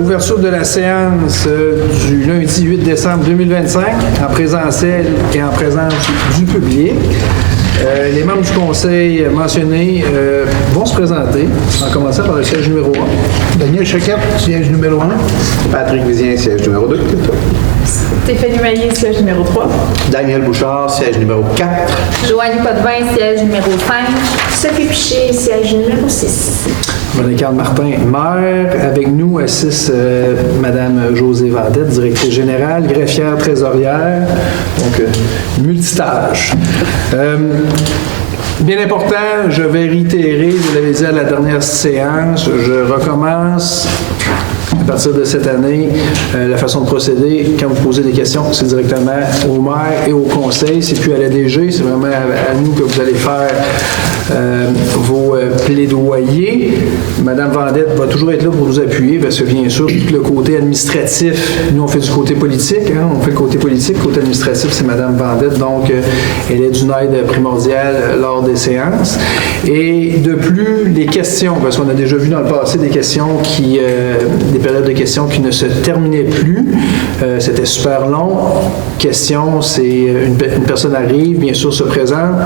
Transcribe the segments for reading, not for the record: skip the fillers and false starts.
ouverture de la séance du lundi 8 décembre 2025 en présentiel et en présence du public. Les membres du conseil mentionnés vont se présenter, en commençant par le siège numéro 1. Daniel Choquette, siège numéro 1. Patrick Vizien, siège numéro 2. Stéphanie Maillé, siège numéro 3. Daniel Bouchard, siège numéro 4. Joannie Potvin, siège numéro 5. Sophie Piché, siège numéro 6. René-Carl Martin, maire. Avec nous assiste Mme Josée Vandette, directrice générale, greffière trésorière, donc multitâche. Bien important, je vais réitérer, vous l'avez dit à la dernière séance, je recommence à partir de cette année, la façon de procéder, quand vous posez des questions, c'est directement au maire et au conseil, c'est plus à la DG, c'est vraiment à nous que vous allez faire vos plaidoyers. Madame Vandette va toujours être là pour nous appuyer, parce que bien sûr, le côté administratif, nous on fait du côté politique, hein, on fait le côté politique, le côté administratif, c'est Madame Vandette, donc elle est d'une aide primordiale lors des séances. Et de plus, les questions, parce qu'on a déjà vu dans le passé des questions des périodes de questions qui ne se terminaient plus. C'était super long. Question, c'est une personne arrive, bien sûr se présente,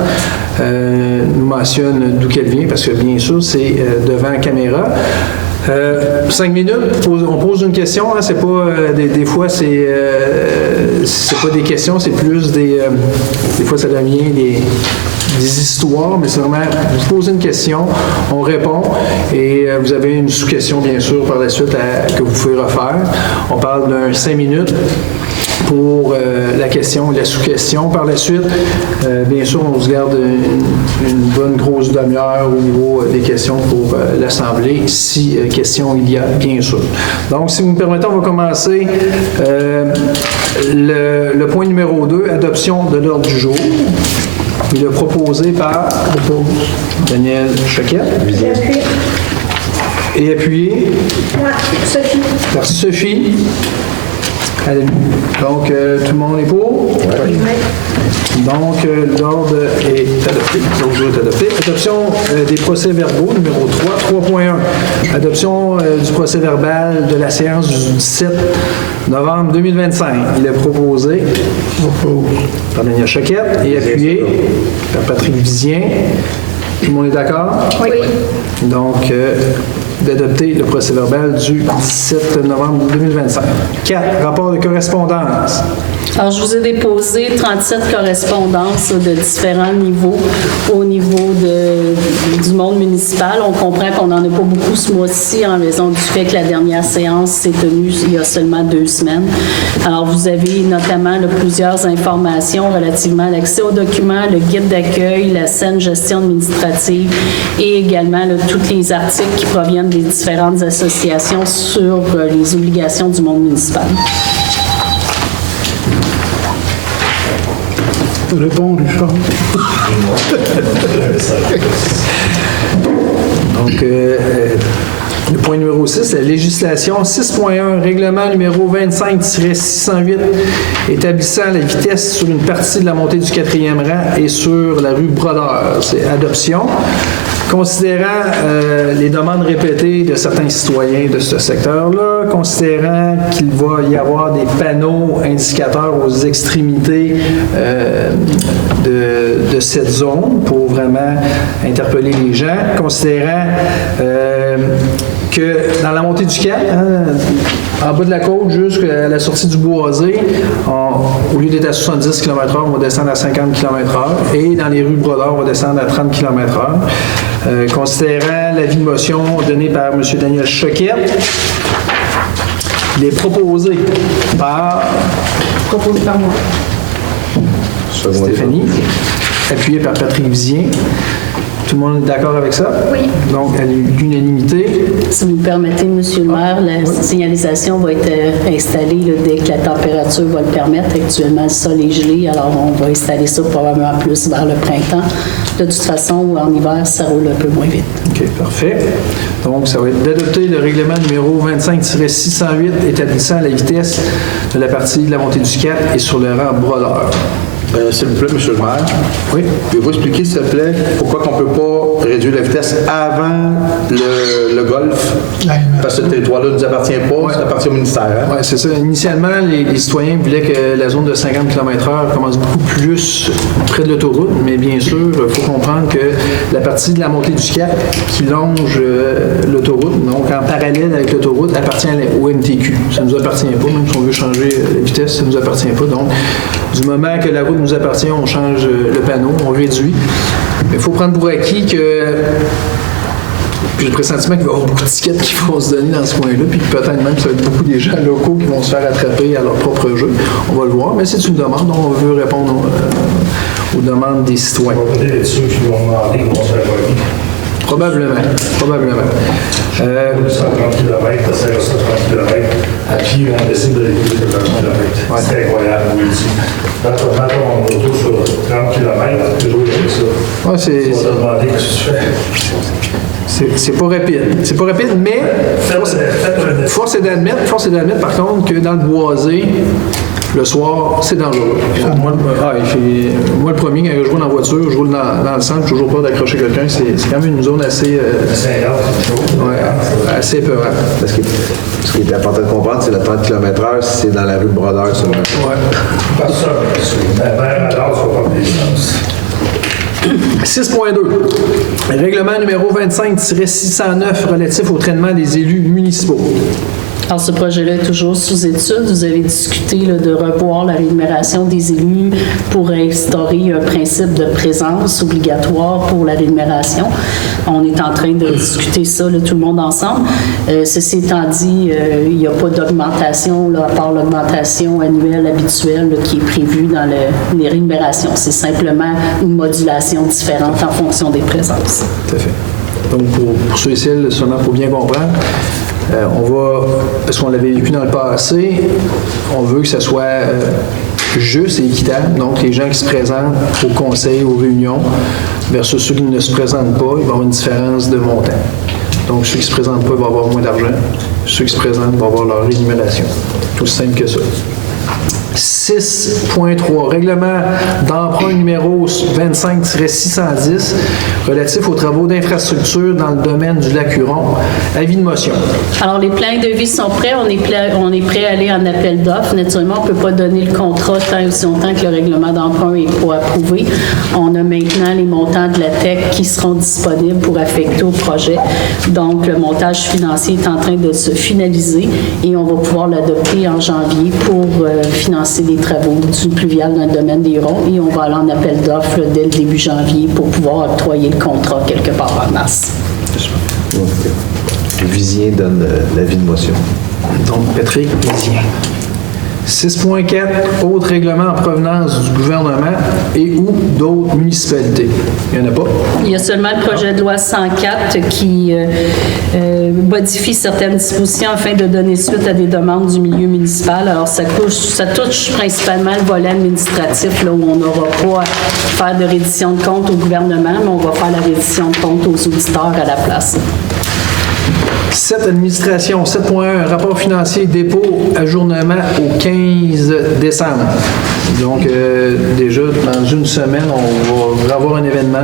nous mentionne d'où qu'elle vient, parce que bien sûr, c'est devant la caméra. 5 minutes, on pose une question, hein, c'est pas des fois c'est pas des questions, c'est plus des fois ça devient des histoires, mais c'est vraiment vous posez une question, on répond et vous avez une sous-question bien sûr par la suite que vous pouvez refaire. On parle d'un 5 minutes pour la question et la sous-question. Par la suite, bien sûr, on se garde une bonne grosse demi-heure au niveau des questions pour l'Assemblée, si questions il y a, bien sûr. Donc, si vous me permettez, on va commencer le point numéro 2, adoption de l'ordre du jour. Il est proposé par Daniel Choquette. Et appuyé Sophie. par Sophie. Donc, tout le monde est pour? Oui. Donc, l'ordre est adopté. Donc, le jour est adopté. Adoption des procès-verbaux, numéro 3. 3.1. Adoption du procès-verbal de la séance du 17 novembre 2025. Il est proposé par Daniel Choquette et appuyé par Patrick Vizien. Tout le monde est d'accord? Oui. Donc, d'adopter le procès-verbal du 17 novembre 2025. 4. Rapport de correspondance. Alors, je vous ai déposé 37 correspondances de différents niveaux au niveau du monde municipal. On comprend qu'on n'en a pas beaucoup ce mois-ci en raison du fait que la dernière séance s'est tenue il y a seulement 2 semaines. Alors, vous avez notamment plusieurs informations relativement à l'accès aux documents, le guide d'accueil, la saine gestion administrative et également tous les articles qui proviennent des différentes associations sur les obligations du monde municipal. Réponds, Richard. Donc, le point numéro 6, la législation 6.1, règlement numéro 25-608, établissant la vitesse sur une partie de la montée du 4e rang et sur la rue Brodeur. C'est adoption. Considérant les demandes répétées de certains citoyens de ce secteur-là, considérant qu'il va y avoir des panneaux indicateurs aux extrémités de cette zone pour vraiment interpeller les gens, considérant que dans la montée du Cap, en bas de la côte jusqu'à la sortie du Boisé, au lieu d'être à 70 km/h, on va descendre à 50 km/h et dans les rues Brodeur, on va descendre à 30 km/h. Considérant l'avis de motion donné par M. Daniel Choquette, il est proposé par moi. Stéphanie, appuyé par Patrick Vizien. Tout le monde est d'accord avec ça? Oui. Donc, à l'unanimité. Si vous me permettez, M. le maire, la signalisation va être installée dès que la température va le permettre. Actuellement, le sol est gelé, alors on va installer ça probablement plus vers le printemps. De toute façon, en hiver, ça roule un peu moins vite. OK, parfait. Donc, ça va être d'adopter le règlement numéro 25-608 établissant la vitesse de la partie de la montée du Cap et sur le rang Brodeur. S'il vous plaît, M. le maire. Oui. Pouvez-vous expliquer, s'il vous plaît, pourquoi on ne peut pas réduire la vitesse avant le golf? Parce que ce territoire-là ne nous appartient pas, ça appartient au ministère. Hein? Oui, c'est ça. Initialement, les citoyens voulaient que la zone de 50 km/h commence beaucoup plus près de l'autoroute, mais bien sûr, il faut comprendre que la partie de la montée du Cap qui longe l'autoroute, donc en parallèle avec l'autoroute, appartient au MTQ. Ça ne nous appartient pas, même si on veut changer la vitesse, ça ne nous appartient pas. Donc, du moment que la route nous appartient, on change le panneau, on réduit. Mais il faut prendre pour acquis que j'ai le pressentiment qu'il va y avoir beaucoup de tickets qui vont se donner dans ce coin-là, puis peut-être même que ça va être beaucoup des gens locaux qui vont se faire attraper à leur propre jeu. On va le voir, mais c'est une demande, on veut répondre aux demandes des citoyens. On va peut-être ceux qui vont demander qu'ils vont se faire voler. Probablement. 130 km, ça reste 130 km. À pied, on décide de réduire de 30 km. C'est incroyable, oui, ici. Quand on auto sur 30 km, toujours avec ça. Ouais, c'est... On va demander qu'est-ce que tu fais. C'est pas rapide. C'est pas rapide, mais force est d'admettre, par contre, que dans le boisé, le soir, c'est dangereux. Moi, le premier, quand je roule en voiture, je roule dans le centre, j'ai toujours peur d'accrocher quelqu'un. C'est quand même une zone assez... assez épeurante. Parce que ce qui est important de comprendre, c'est le 30 km/h, c'est dans la rue Brodeur seulement. Pas ça, mais même alors, il ne faut pas de distance. 6.2. Règlement numéro 25-609 relatif au traitement des élus municipaux. Alors, ce projet-là est toujours sous étude. Vous avez discuté là, de revoir la rémunération des élus pour instaurer un principe de présence obligatoire pour la rémunération. On est en train de discuter ça, là, tout le monde ensemble. Ceci étant dit, il n'y a pas d'augmentation, là, à part l'augmentation annuelle habituelle là, qui est prévue dans les rémunérations. C'est simplement une modulation différente en fonction des présences. Tout à fait. Donc, pour ceux et celles, seulement pour bien comprendre, on va, parce qu'on l'avait vécu dans le passé, on veut que ça soit juste et équitable. Donc, les gens qui se présentent au conseil, aux réunions, versus ceux qui ne se présentent pas, il va y avoir une différence de montant. Donc, ceux qui ne se présentent pas vont avoir moins d'argent. Ceux qui se présentent vont avoir leur rémunération. C'est aussi simple que ça. 6.3. Règlement d'emprunt numéro 25-610 relatif aux travaux d'infrastructure dans le domaine du lac Huron. Avis de motion. Alors, les plans de vie sont prêts. On est prêt à aller en appel d'offres. Naturellement, on ne peut pas donner le contrat tant et aussi longtemps que le règlement d'emprunt n'est pas approuvé. On a maintenant les montants de la TEC qui seront disponibles pour affecter au projet. Donc, le montage financier est en train de se finaliser et on va pouvoir l'adopter en janvier pour financer les travaux du pluvial dans le domaine des Hurons et on va aller en appel d'offres dès le début janvier pour pouvoir octroyer le contrat quelque part en mars. Donc, Vizien donne l'avis de motion. Donc, Patrick Vizien. 6.4. Autres règlements en provenance du gouvernement et ou d'autres municipalités. Il n'y en a pas? Il y a seulement le projet de loi 104 qui modifie certaines dispositions afin de donner suite à des demandes du milieu municipal. Alors, ça touche principalement le volet administratif, là, où on n'aura pas à faire de reddition de comptes au gouvernement, mais on va faire la reddition de comptes aux auditeurs à la place. 7. Administration. 7.1. Rapport financier dépôt ajournement au 15 décembre. Donc, déjà, dans une semaine, on va avoir un événement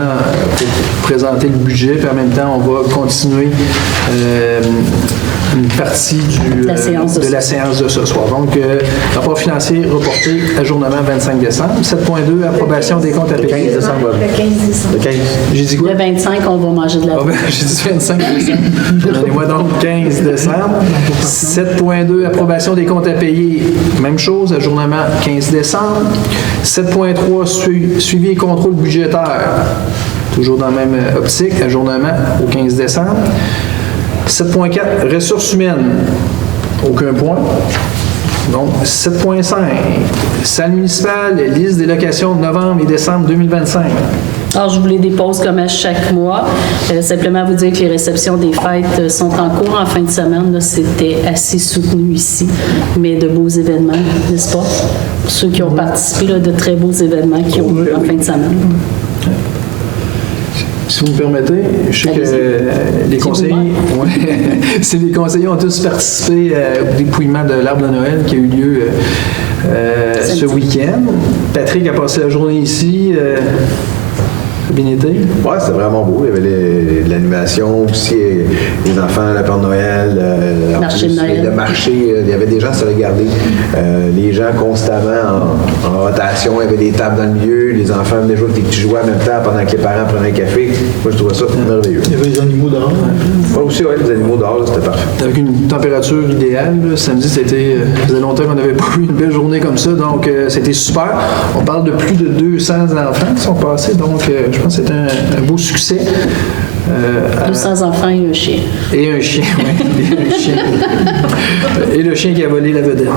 pour présenter le budget, puis en même temps, on va continuer une partie de la séance de ce soir. Donc, rapport financier reporté, ajournement 25 décembre. 7.2, approbation des comptes à payer. 15 décembre. Le 15 décembre. Le 15. J'ai dit quoi? Le 25, on va manger de la J'ai dit 25 décembre. Donnez-moi donc 15 décembre. 7.2, approbation des comptes à payer. Même chose, ajournement 15 décembre. 7.3, suivi et contrôle budgétaire. Toujours dans la même optique, ajournement au 15 décembre. 7.4, ressources humaines. Aucun point. Donc, 7.5, salle municipale, liste des locations de novembre et décembre 2025. Alors, je vous les dépose comme à chaque mois. Simplement vous dire que les réceptions des fêtes sont en cours en fin de semaine. Là, c'était assez soutenu ici, mais de beaux événements, n'est-ce pas? Pour ceux qui ont participé, là, de très beaux événements qui ont eu en fin de semaine. Si vous me permettez, je sais que les conseillers, c'est les conseillers ont tous participé au dépouillement de l'arbre de Noël qui a eu lieu ce week-end. Patrick a passé la journée ici. Bien été? Oui, c'était vraiment beau. Il y avait de l'animation aussi, les enfants, le Père Noël, marché de Noël. Le marché, il y avait des gens à se regarder. Les gens constamment en rotation, il y avait des tables dans le milieu, les enfants venaient jouer avec des petits jouets en même temps pendant que les parents prenaient un café. Moi, je trouvais ça merveilleux. Il y avait les animaux dehors. Moi aussi, oui, les animaux dehors, là, c'était parfait. Avec une température idéale, là. Samedi, ça faisait longtemps qu'on n'avait pas eu une belle journée comme ça, donc c'était super. On parle de plus de 200 enfants qui sont passés, donc je pense que c'est un beau succès. 200 enfants et un chien. Et un chien, oui. Et un chien. Et le chien qui a volé la vedette.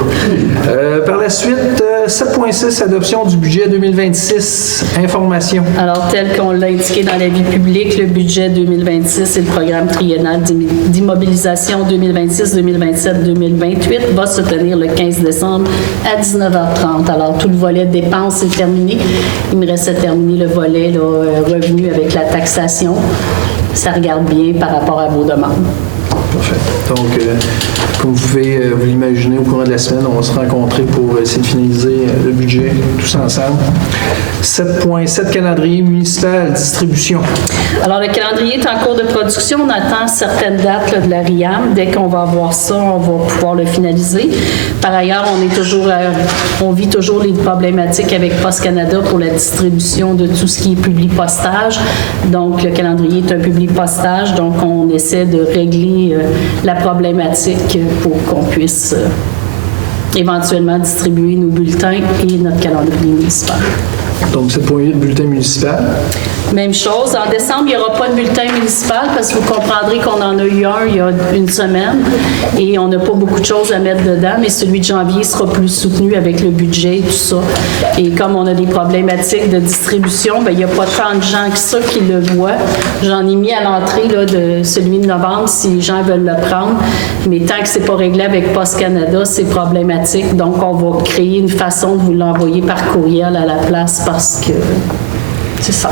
Par la suite, 7.6, adoption du budget 2026, information. Alors, tel qu'on l'a indiqué dans la vie publique, le budget 2026 et le programme triennal d'immobilisation 2026, 2027, 2028 va se tenir le 15 décembre à 19h30. Alors, tout le volet dépenses est terminé. Il me reste à terminer le volet revenu avec la taxation. Ça regarde bien par rapport à vos demandes. Parfait. Donc, comme vous pouvez vous l'imaginer, au courant de la semaine, on va se rencontrer pour essayer de finaliser le budget tous ensemble. 7.7, calendrier municipal, distribution. Alors, le calendrier est en cours de production. On attend certaines dates là, de la RIAM. Dès qu'on va avoir ça, on va pouvoir le finaliser. Par ailleurs, on vit toujours les problématiques avec Post Canada pour la distribution de tout ce qui est public-postage. Donc, le calendrier est un public-postage. Donc, on essaie de régler la problématique pour qu'on puisse éventuellement distribuer nos bulletins et notre calendrier municipal. Donc, 7.8, bulletin municipal. Même chose. En décembre, il n'y aura pas de bulletin municipal parce que vous comprendrez qu'on en a eu un il y a une semaine et on n'a pas beaucoup de choses à mettre dedans, mais celui de janvier sera plus soutenu avec le budget et tout ça. Et comme on a des problématiques de distribution, bien, il n'y a pas tant de gens que ça qui le voient. J'en ai mis à l'entrée là, de celui de novembre si les gens veulent le prendre, mais tant que ce n'est pas réglé avec Post Canada, c'est problématique. Donc, on va créer une façon de vous l'envoyer par courriel à la place parce que c'est ça.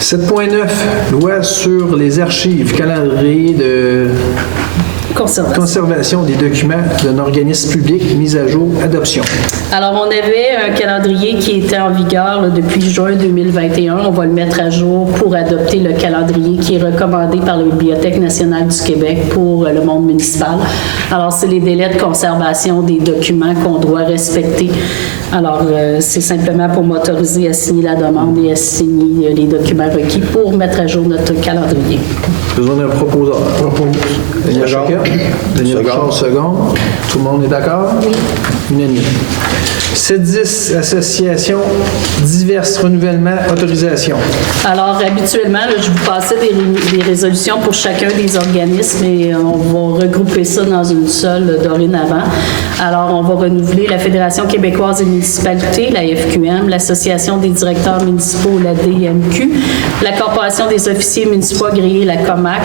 7.9, loi sur les archives, calendrier de conservation des documents d'un organisme public, mise à jour, adoption. Alors, on avait un calendrier qui était en vigueur là, depuis juin 2021. On va le mettre à jour pour adopter le calendrier qui est recommandé par la Bibliothèque nationale du Québec pour le monde municipal. Alors, c'est les délais de conservation des documents qu'on doit respecter. Alors, c'est simplement pour m'autoriser à signer la demande et à signer les documents requis pour mettre à jour notre calendrier. Besoin d'un proposeur. Daniel Choquette. Daniel Bouchard, second. Tout le monde est d'accord? Oui. Unanime. 7.10, association diverses, renouvellement, autorisation. Alors, habituellement, là, je vous passais des résolutions pour chacun des organismes et on va regrouper ça dans une seule dorénavant. Alors, on va renouveler la Fédération québécoise des municipalités, la FQM, l'Association des directeurs municipaux, la DMQ, la Corporation des officiers municipaux agréés, la COMAC,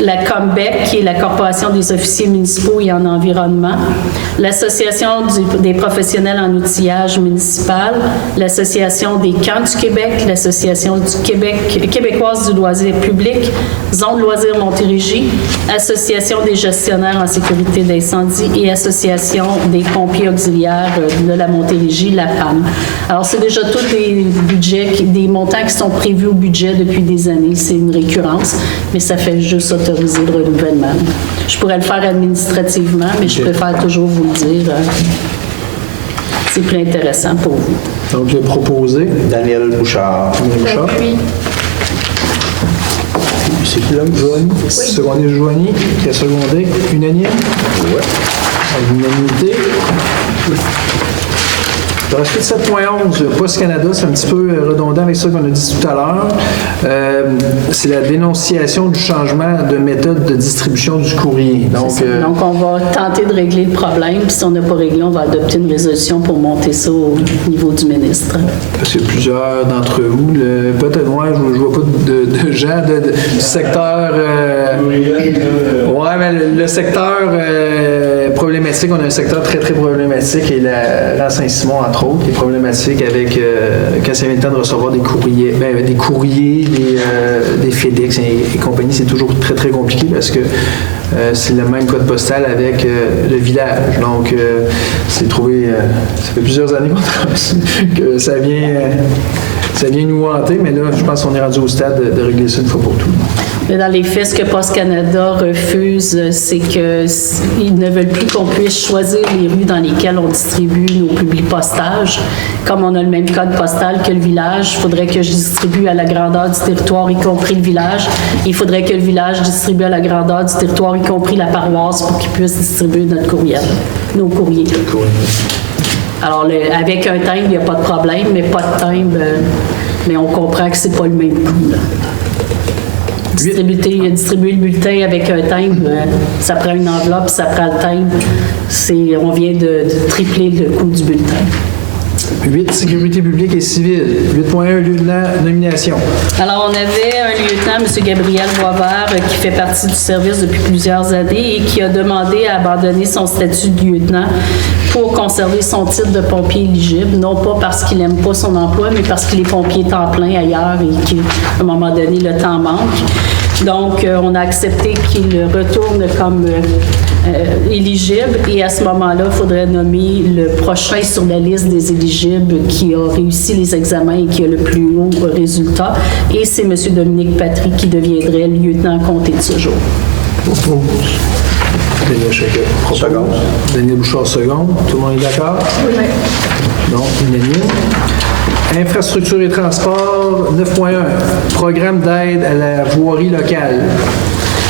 la COMBEC, qui est la Corporation des officiers municipaux et en environnement, l'Association des professionnels en outillage municipal, l'Association des camps du Québec, l'Association québécoise du loisir public, Zone Loisirs Montérégie, Association des gestionnaires en sécurité d'incendie et Association des pompiers auxiliaires de la Montérégie, la PAM. Alors, c'est déjà tous des budgets, des montants qui sont prévus au budget depuis des années. C'est une récurrence, mais ça fait juste autoriser le renouvellement. Je pourrais le faire administrativement, mais je préfère toujours vous le dire. C'est plus intéressant pour vous. Donc, le proposé. Daniel Bouchard. Oui. C'est qui là? Joanie? Oui. Secondé Joanie, qui a secondé. Unanime? Oui. À l'unanimité. Ensuite, 7.11, Post Canada, c'est un petit peu redondant avec ça qu'on a dit tout à l'heure. C'est la dénonciation du changement de méthode de distribution du courrier. Donc, on va tenter de régler le problème, puis si on n'a pas réglé, on va adopter une résolution pour monter ça au niveau du ministre. Parce que plusieurs d'entre vous, peut-être moi, je ne vois pas de gens du secteur... ouais, mais le secteur problématiques, on a un secteur très, très problématique et la Saint-Simon, entre autres, qui est problématique avec, quand ça vient le temps de recevoir des courriers, des FedEx et compagnie, c'est toujours très, très compliqué parce que c'est le même code postal avec le village. Donc, c'est trouvé, ça fait plusieurs années que ça vient nous hanter, mais là, je pense qu'on est rendu au stade de régler ça une fois pour toutes. Mais dans les faits, ce que Poste Canada refuse, c'est qu'ils ne veulent plus qu'on puisse choisir les rues dans lesquelles on distribue nos publics postages. Comme on a le même code postal que le village, il faudrait que je distribue à la grandeur du territoire, y compris le village. Il faudrait que le village distribue à la grandeur du territoire, y compris la paroisse, pour qu'ils puissent distribuer notre courriel, nos courriers. Alors, avec un timbre, il n'y a pas de problème, mais pas de timbre, mais on comprend que c'est pas le même coût, là. Distribuer le bulletin avec un timbre, ça prend une enveloppe, ça prend le timbre. On vient de tripler le coût du bulletin. 8, sécurité publique et civile. 8.1, lieutenant, nomination. Alors, on avait un lieutenant, M. Gabriel Boisvert, qui fait partie du service depuis plusieurs années et qui a demandé à abandonner son statut de lieutenant pour conserver son titre de pompier éligible, non pas parce qu'il n'aime pas son emploi, mais parce qu'il est pompier temps plein ailleurs et qu'à un moment donné, le temps manque. Donc, on a accepté qu'il retourne comme éligible et à ce moment-là, il faudrait nommer le prochain sur la liste des éligibles qui a réussi les examens et qui a le plus haut résultat. Et c'est M. Dominique Patry qui deviendrait lieutenant compté de ce jour. Daniel Chacun propose. Daniel Bouchard, second. Tout le monde est d'accord? Oui. Donc, unanime. Infrastructure et transport, 9.1. Programme d'aide à la voirie locale.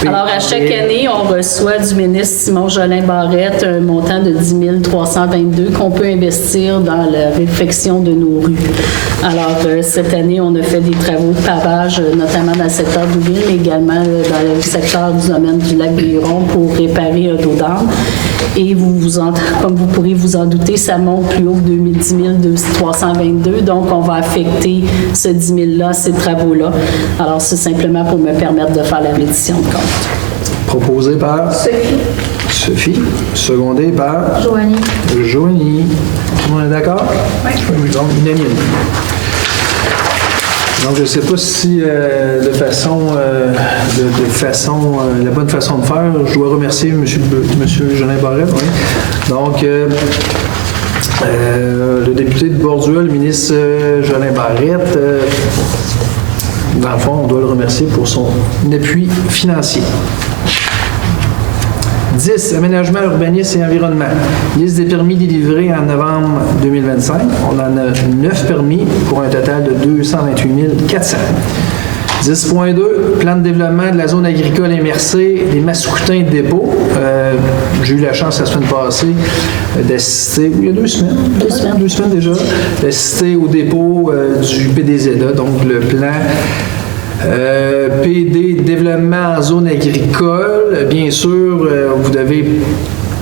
Alors, à chaque année, on reçoit du ministre Simon Jolin Barrette un montant de 10 322 qu'on peut investir dans la réfection de nos rues. Alors, cette année, on a fait des travaux de pavage, notamment dans le secteur d'Ouville, mais également dans le secteur du domaine du lac des Hurons pour réparer un dos d'âne. Et comme vous pourrez vous en douter, ça monte plus haut que 10 322. Donc, on va affecter ce 10 000-là à ces travaux-là. Alors, c'est simplement pour me permettre de faire la reddition de compte. Proposé par Sophie. Secondé par Joanie. Tout le monde est d'accord? Oui. Donc, unanime. Donc, je ne sais pas si la bonne façon de faire, je dois remercier M. Jolin Barrette. Oui. Donc, le député de Bordua, le ministre Jolin Barrette, dans le fond, on doit le remercier pour son appui financier. 10. Aménagement, urbanisme et environnement. Liste des permis délivrés en novembre 2025. On en a 9 permis pour un total de 228 400. 10.2. Plan de développement de la zone agricole MRC des Mascoutins de dépôt. J'ai eu la chance la semaine passée d'assister, il y a 2 semaines. 2 semaines déjà, d'assister au dépôt du PDZA, donc le plan PD, développement en zone agricole. Bien sûr, vous devez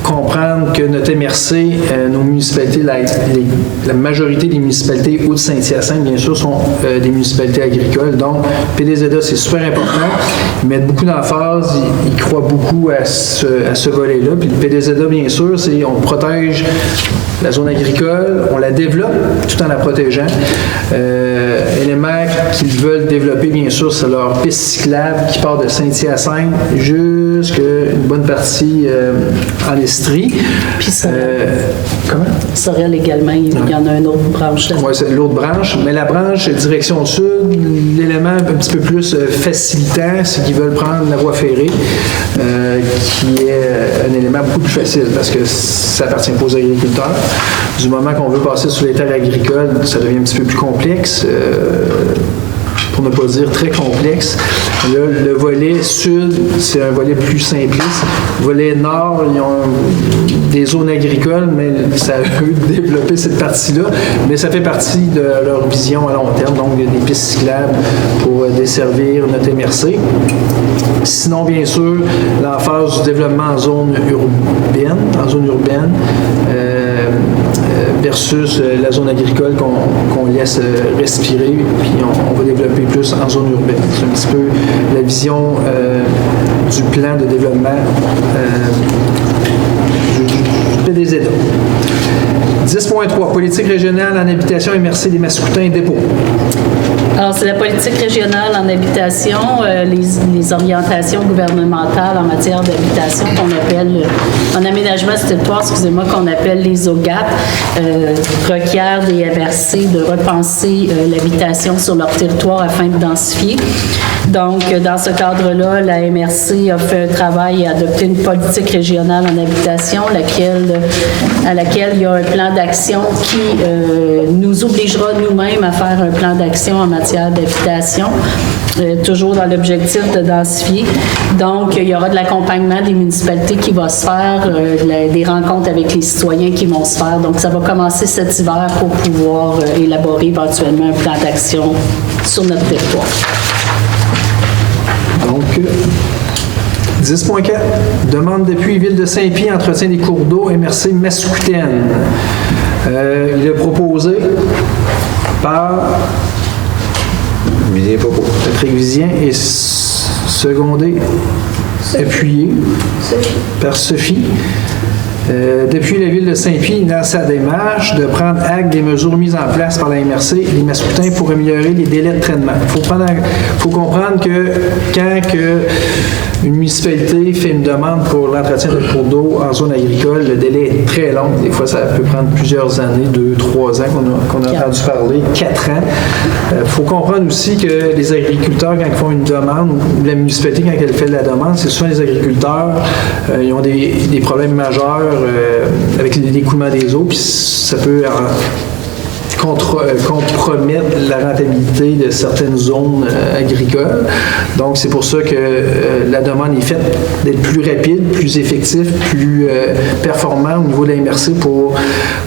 comprendre que notre MRC, nos municipalités, la majorité des municipalités Haute-Saint-Hyacinthe, bien sûr, sont des municipalités agricoles. Donc, PDZA, c'est super important. Ils mettent beaucoup d'emphase, ils croient beaucoup à ce volet-là. Puis le PDZA, bien sûr, c'est on protège la zone agricole, on la développe tout en la protégeant. Élément qu'ils veulent développer, bien sûr, c'est leur piste cyclable qui part de Saint-Hyacinthe jusqu'à une bonne partie en Estrie. Puis comment? Sorel également, il y en a une autre branche. Oui, c'est l'autre branche, mais la branche direction sud, l'élément un petit peu plus facilitant, c'est qu'ils veulent prendre la voie ferrée, qui est un élément beaucoup plus facile parce que ça appartient pas aux agriculteurs. Du moment qu'on veut passer sur les terres agricoles, ça devient un petit peu plus complexe. Pour ne pas dire très complexe. Là, le volet sud, c'est un volet plus simpliste. Le volet nord, ils ont des zones agricoles, mais ça peut développer cette partie-là. Mais ça fait partie de leur vision à long terme, donc des pistes cyclables pour desservir notre MRC. Sinon, bien sûr, l'emphase du développement en zone urbaine, versus la zone agricole qu'on laisse respirer, puis on va développer plus en zone urbaine. C'est un petit peu la vision du plan de développement, du s'occupait des EDA. 10.3, politique régionale en habitation, MRC des Mascoutins, dépôt. Alors, c'est la politique régionale en habitation, les orientations gouvernementales en matière d'habitation qu'on appelle, en aménagement du territoire, excusez-moi, qu'on appelle les OGAP, requièrent des MRC de repenser l'habitation sur leur territoire afin de densifier. Donc, dans ce cadre-là, la MRC a fait un travail et a adopté une politique régionale en habitation, à laquelle il y a un plan d'action qui nous obligera nous-mêmes à faire un plan d'action en matière d'habitation, toujours dans l'objectif de densifier. Donc, il y aura de l'accompagnement des municipalités qui va se faire, des rencontres avec les citoyens qui vont se faire. Donc, ça va commencer cet hiver pour pouvoir élaborer éventuellement un plan d'action sur notre territoire. Donc, 10.4, demande d'appui Ville de Saint-Pie, entretien des cours d'eau, MRC Mascoutaine. Il est proposé par Patrick Vizien et secondé, appuyé par Sophie. Depuis la Ville de Saint-Pie, dans sa démarche de prendre acte des mesures mises en place par la MRC et les Mascoutins pour améliorer les délais de traitement. Il faut comprendre que quand une municipalité fait une demande pour l'entretien de cours d'eau en zone agricole, le délai est très long. Des fois, ça peut prendre plusieurs années, 2, 3 ans qu'on a entendu parler, 4 ans. Il faut comprendre aussi que les agriculteurs, quand ils font une demande, ou la municipalité, quand elle fait la demande, c'est souvent les agriculteurs, ils ont des problèmes majeurs avec l'écoulement des eaux, puis ça peut compromettre la rentabilité de certaines zones agricoles. Donc, c'est pour ça que la demande est faite d'être plus rapide, plus effectif, plus performant au niveau de la MRC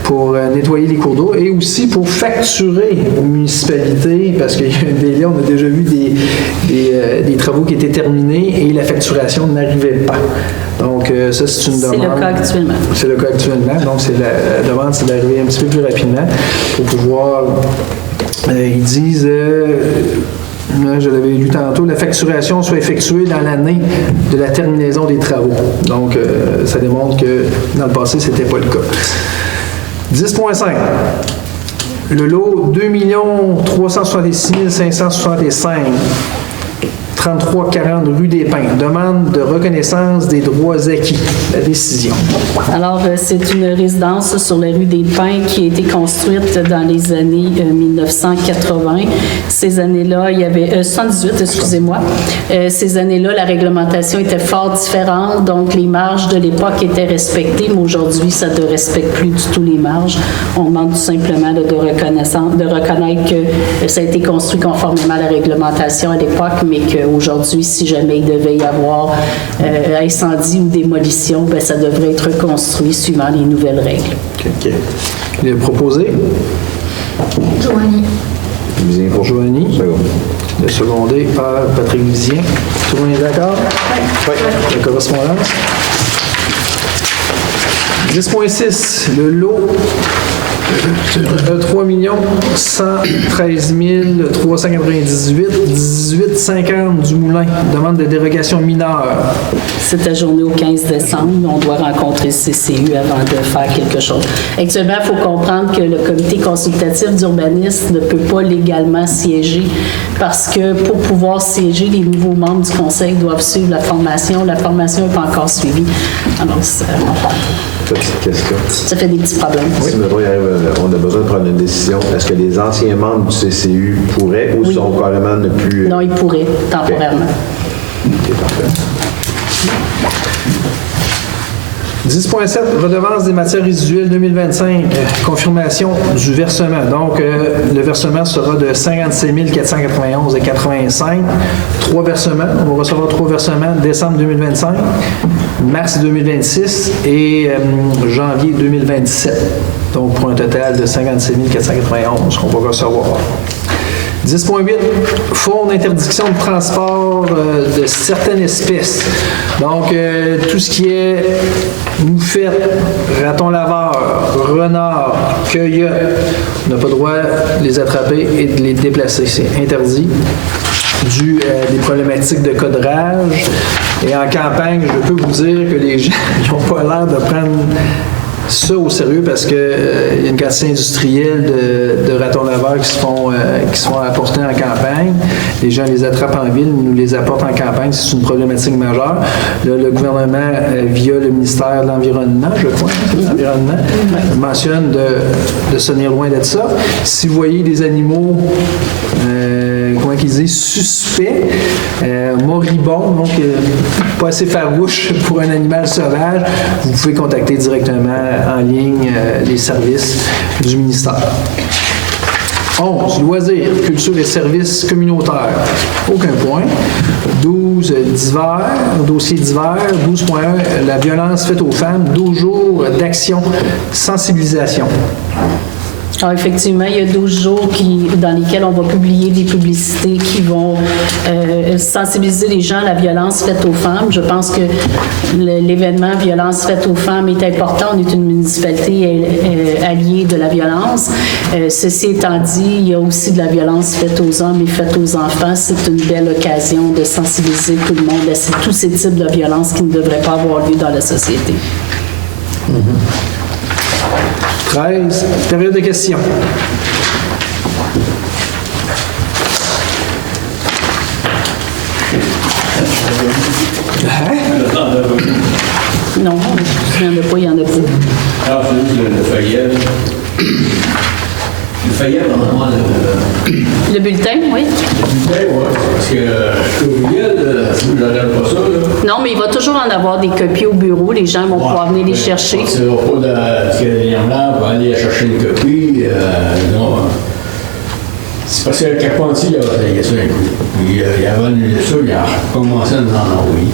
pour nettoyer les cours d'eau et aussi pour facturer aux municipalités, parce qu'il y a un délai, on a déjà vu des travaux qui étaient terminés et la facturation n'arrivait pas. Donc, ça, c'est une demande. C'est le cas actuellement. C'est le cas actuellement. Donc, la demande, c'est d'arriver un petit peu plus rapidement pour pouvoir. Ils disent, je l'avais lu tantôt, la facturation soit effectuée dans l'année de la terminaison des travaux. Donc, ça démontre que dans le passé, ce n'était pas le cas. 10.5. Le lot 2 366 565. 3340 rue des Pins. Demande de reconnaissance des droits acquis. La décision. Alors, c'est une résidence sur la rue des Pins qui a été construite dans les années 1980. Ces années-là, il y avait 78, excusez-moi. Ces années-là, la réglementation était fort différente, donc les marges de l'époque étaient respectées, mais aujourd'hui, ça ne respecte plus du tout les marges. On demande tout simplement de reconnaître que ça a été construit conformément à la réglementation à l'époque, mais qu'aujourd'hui, si jamais il devait y avoir incendie ou démolition, bien, ça devrait être reconstruit suivant les nouvelles règles. OK. Il est proposé. Joanie. Vizien pour Joanie. Le secondé par Patrick Vizien. Tout le monde est d'accord? Oui. La correspondance. 10.6. Le lot 3 113 398 18,50 du Moulin. Demande de dérogation mineure. C'est ajourné au 15 décembre. On doit rencontrer le CCU avant de faire quelque chose. Actuellement, il faut comprendre que le comité consultatif d'urbanisme ne peut pas légalement siéger parce que pour pouvoir siéger, les nouveaux membres du conseil doivent suivre la formation. La formation n'est pas encore suivie. Alors, Petite question. Ça fait des petits problèmes. Si mettons, on a besoin de prendre une décision, est-ce que les anciens membres du CCU pourraient ou sont carrément ne plus... Non, ils pourraient, temporairement. OK, parfait. 10.7, redevance des matières résiduelles 2025, confirmation du versement. Donc, le versement sera de 57 491,85. 3 versements. On va recevoir 3 versements décembre 2025, mars 2026 et janvier 2027. Donc, pour un total de 57 491 qu'on va recevoir. 10.8, fonds d'interdiction de transport de certaines espèces. Donc, tout ce qui est moufette, raton laveur, renard, coyote, on n'a pas le droit de les attraper et de les déplacer. C'est interdit dû à des problématiques de cadrage. Et en campagne, je peux vous dire que les gens n'ont pas l'air de prendre ça au sérieux parce qu'il y a une quantité industrielle de ratons laveurs qui se font apporter en campagne. Les gens les attrapent en ville, nous les apportent en campagne. C'est une problématique majeure. Là, le gouvernement, via le ministère de l'Environnement, je crois, l'Environnement, mentionne de se tenir loin de ça. Si vous voyez des animaux, comment qu'ils disent, suspects, moribonds, donc pas assez farouches pour un animal sauvage, vous pouvez contacter directement en ligne les services du ministère. 11. Loisirs, culture et services communautaires. Aucun point. 12. Dossier divers. 12.1. La violence faite aux femmes. 12 jours d'action, sensibilisation. Alors, effectivement, il y a 12 jours dans lesquels on va publier des publicités qui vont sensibiliser les gens à la violence faite aux femmes. Je pense que l'événement violence faite aux femmes est important. On est une municipalité alliée de la violence. Ceci étant dit, il y a aussi de la violence faite aux hommes et faite aux enfants. C'est une belle occasion de sensibiliser tout le monde à tous ces types de violences qui ne devraient pas avoir lieu dans la société. 13. Période de questions. Non, il n'y en a pas, il y en a pas. Alors, c'est juste le feuillet. Le feuillet, normalement, Le bulletin, oui. le bulletin, oui. Parce que je ne regarde pas ça, là. Non, mais il va toujours en avoir des copies au bureau. Les gens vont pouvoir venir les chercher. C'est pas parce qu'il y a des liens blancs, on va aller chercher une copie. Non. C'est parce que quelque part ici, il y a ça un coup. Puis il avait annulé ça, il a commencé à nous en envoyer.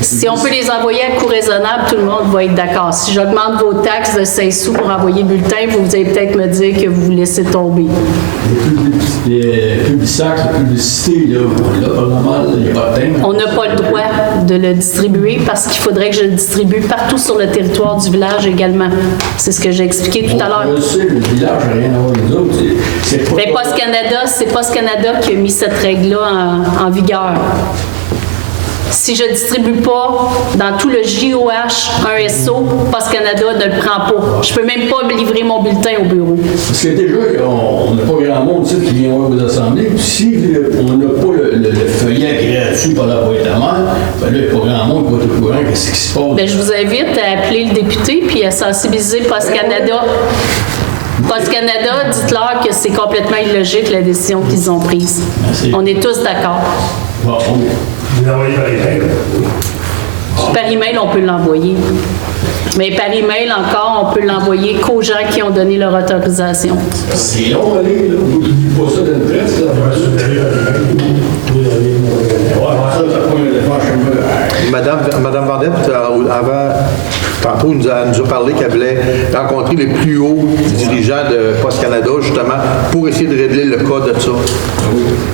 Si on peut les envoyer à coût raisonnable, tout le monde va être d'accord. Si j'augmente vos taxes de 5 sous pour envoyer le bulletin, vous allez peut-être me dire que vous vous laissez tomber. Les publicités, la publicité, là, pas normal, il n'y a pas de thème. On n'a pas le droit de le distribuer parce qu'il faudrait que je le distribue partout sur le territoire du village également. C'est ce que j'ai expliqué tout à l'heure. Je sais, le village n'a rien à voir avec nous autres. Mais Post Canada, c'est Post Canada qui a mis cette règle-là en vigueur. Si je ne distribue pas dans tout le JOH un SO, Post Canada ne le prend pas. Je ne peux même pas livrer mon bulletin au bureau. Parce que déjà, on n'a pas grand monde qui vient voir vos assemblées. Puis si on n'a pas le feuillet gratuit par la boîte à main, ben là, il n'y a pas grand monde qui va être au courant de ce qui se passe. Bien, je vous invite à appeler le député puis à sensibiliser Post Canada. Post Canada, dites-leur que c'est complètement illogique la décision qu'ils ont prise. Merci. On est tous d'accord. Bon, Vous l'envoyez par email. Par email, on peut l'envoyer. Mais par email, encore, on peut l'envoyer qu'aux gens qui ont donné leur autorisation. c'est long, allez, là. Vous n'oubliez pas ça dans le presse, là. Madame Vendette, tantôt, nous a parlé qu'elle voulait rencontrer les plus hauts dirigeants de Post Canada, justement, pour essayer de régler le cas de ça.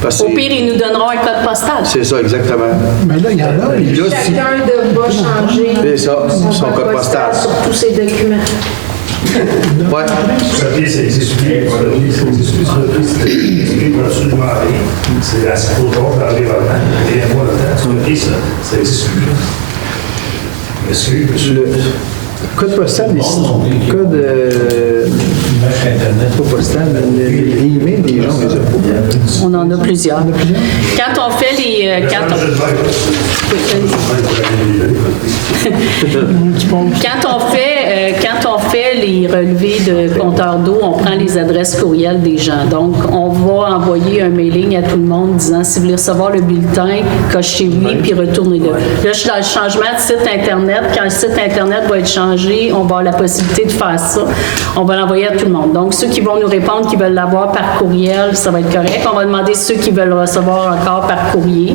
Parce que Au pire, ils nous donneront un code postal. c'est ça, exactement. Mais là, il y en a. Puis là, si- Chacun va changer C'est ça, son code postal. sur tous ces documents. Ouais. Ça dit, c'est expliqué. Ça dit, c'est expliqué. Ça explique absolument rien. C'est assez trop drôle d'arriver là-dedans. Et moi, là-dedans, tu me dis ça. Ça existe plus. Excuse, monsieur. Code postal, code pas postal, mais les emails des gens, les a pas. On en a plusieurs. Quand on fait les... Quand on fait les relevés de compteurs d'eau, on prend les adresses courriels des gens. Donc, on va envoyer un mailing à tout le monde disant si vous voulez recevoir le bulletin, cochez oui, puis retournez-le. Là, je suis dans le changement de site Internet. Quand le site Internet va être changé, on va avoir la possibilité de faire ça. On va l'envoyer à tout le monde. Donc, ceux qui vont nous répondre, qui veulent l'avoir par courriel, ça va être correct. On va demander ceux qui veulent le recevoir encore par courrier.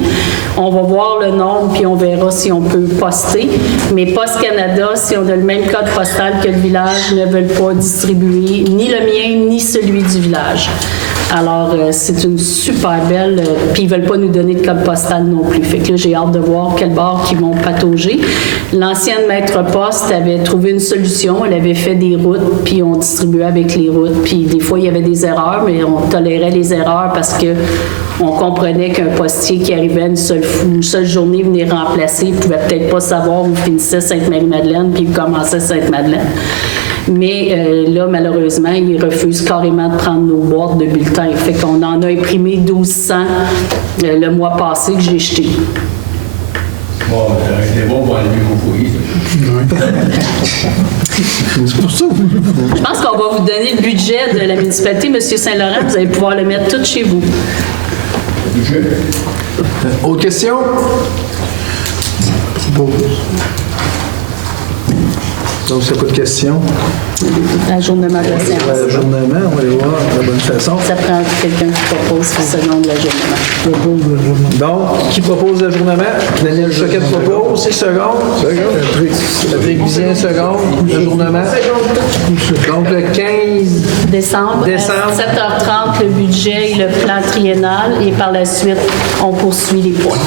On va voir le nombre, puis on verra si on peut poster. Mais Post Canada, si on a le même code postal que le village, ne veulent pas distribuer ni le mien, ni celui du village. Alors, c'est une super belle... puis ils veulent pas nous donner de code postal non plus. Fait que là, j'ai hâte de voir quel bord qu'ils vont patauger. L'ancienne maître poste avait trouvé une solution. Elle avait fait des routes, puis on distribuait avec les routes. Puis des fois, il y avait des erreurs, mais on tolérait les erreurs parce que On comprenait qu'un postier qui arrivait une seule journée venir remplacer, il ne pouvait peut-être pas savoir où finissait Sainte-Marie-Madeleine puis où commençait Sainte-Madeleine. Mais là, malheureusement, ils refusent carrément de prendre nos boîtes de bulletins. Fait qu'on en a imprimé 1200 le mois passé que j'ai jeté. Bon, c'est bon pour enlever mon foyer. C'est pour ça. Je pense qu'on va vous donner le budget de la municipalité, M. Saint-Laurent. Vous allez pouvoir le mettre tout chez vous. Autre question? Donc, s'il n'y a pas de questions, L'ajournement de la séance. l'ajournement, on va aller voir de la bonne façon. Ça prend quelqu'un qui propose selon l'ajournement. Donc, qui propose l'ajournement? Daniel Choquette propose. C'est second. Patrick Vizien, second. L'ajournement. Donc, le 15 Décembre, Décembre. à 7h30, le budget et le plan triennal. Et par la suite, on poursuit les points.